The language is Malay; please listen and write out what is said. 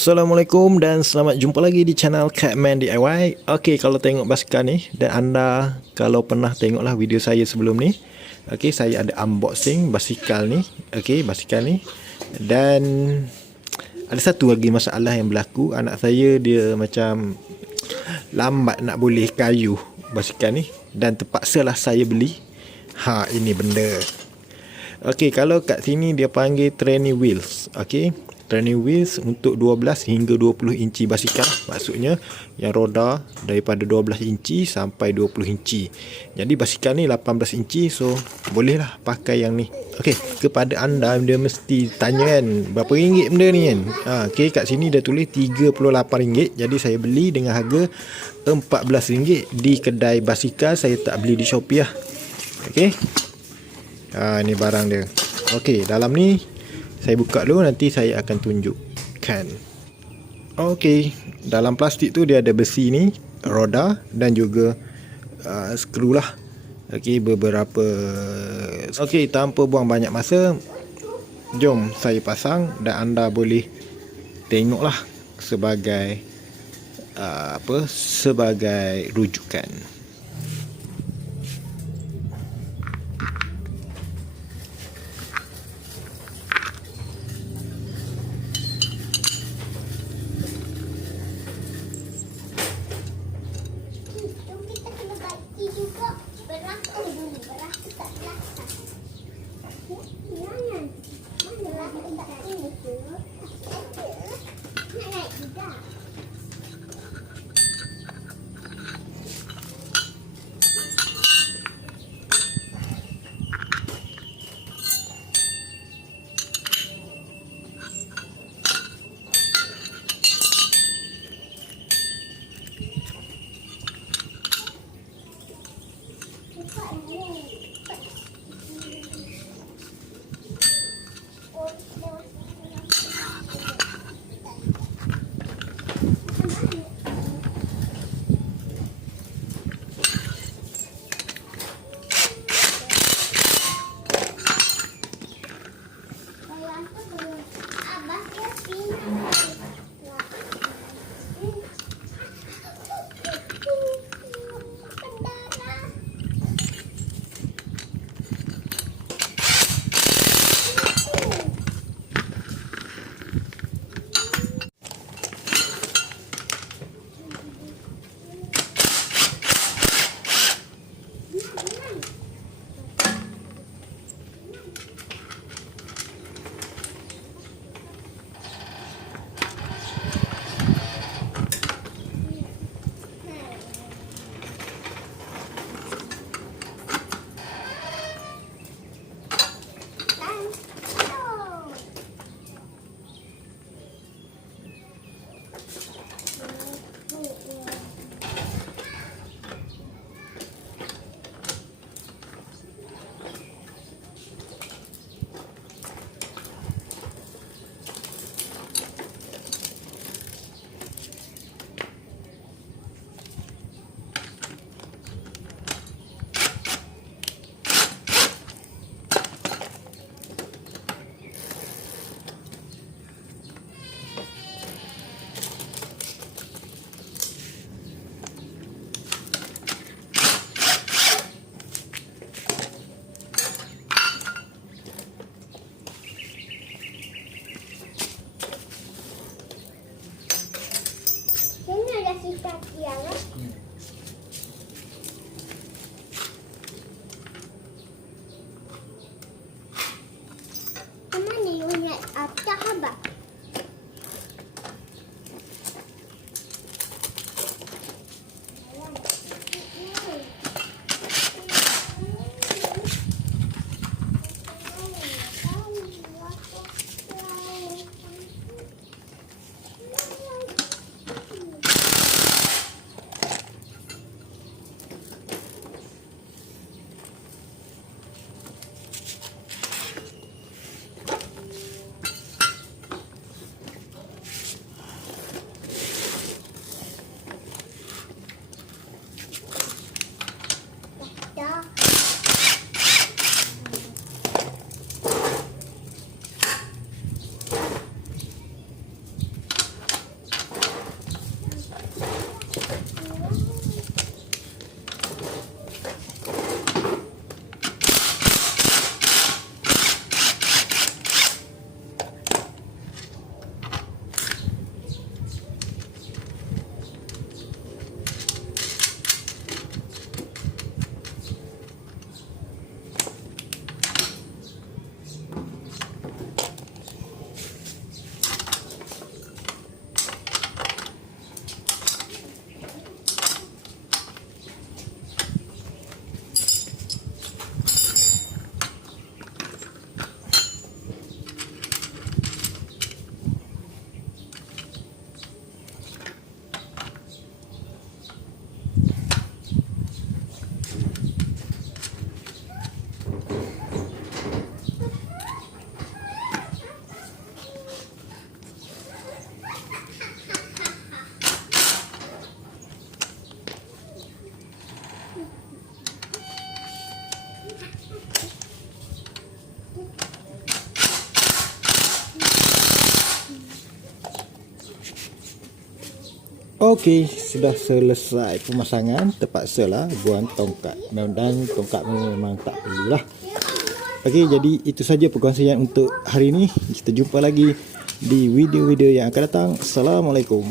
Assalamualaikum dan selamat jumpa lagi di channel Catman DIY. Okey, kalau tengok basikal ni dan anda kalau pernah tengoklah video saya sebelum ni, okey, saya ada unboxing basikal ni. Okey, basikal ni. Dan ada satu lagi masalah yang berlaku. Anak saya dia macam lambat nak boleh kayu basikal ni dan terpaksalah saya beli. Ini benda. Okey, kalau kat sini dia panggil tranny wheels. Okey, tranny wheels untuk 12 hingga 20 inci basikal. Maksudnya yang roda daripada 12 inci sampai 20 inci. Jadi basikal ni 18 inci, so bolehlah pakai yang ni. Okey, kepada anda dia mesti tanya kan, berapa ringgit benda ni kan? Okey, kat sini dia tulis RM38. Jadi saya beli dengan harga RM14 di kedai basikal. Saya tak beli di Shopee lah. Okey. Ni barang dia. Okey, dalam ni saya buka dulu, nanti saya akan tunjukkan. Okey, dalam plastik tu dia ada besi ni, roda dan juga skru lah. Okey, beberapa. Okey, tanpa buang banyak masa, jom saya pasang dan anda boleh tengoklah sebagai sebagai rujukan. Okey, sudah selesai pemasangan. Terpaksalah buang tongkat. Dan tongkat memang tak perlulah. Okey, jadi itu saja perkongsian untuk hari ini. Kita jumpa lagi di video-video yang akan datang. Assalamualaikum.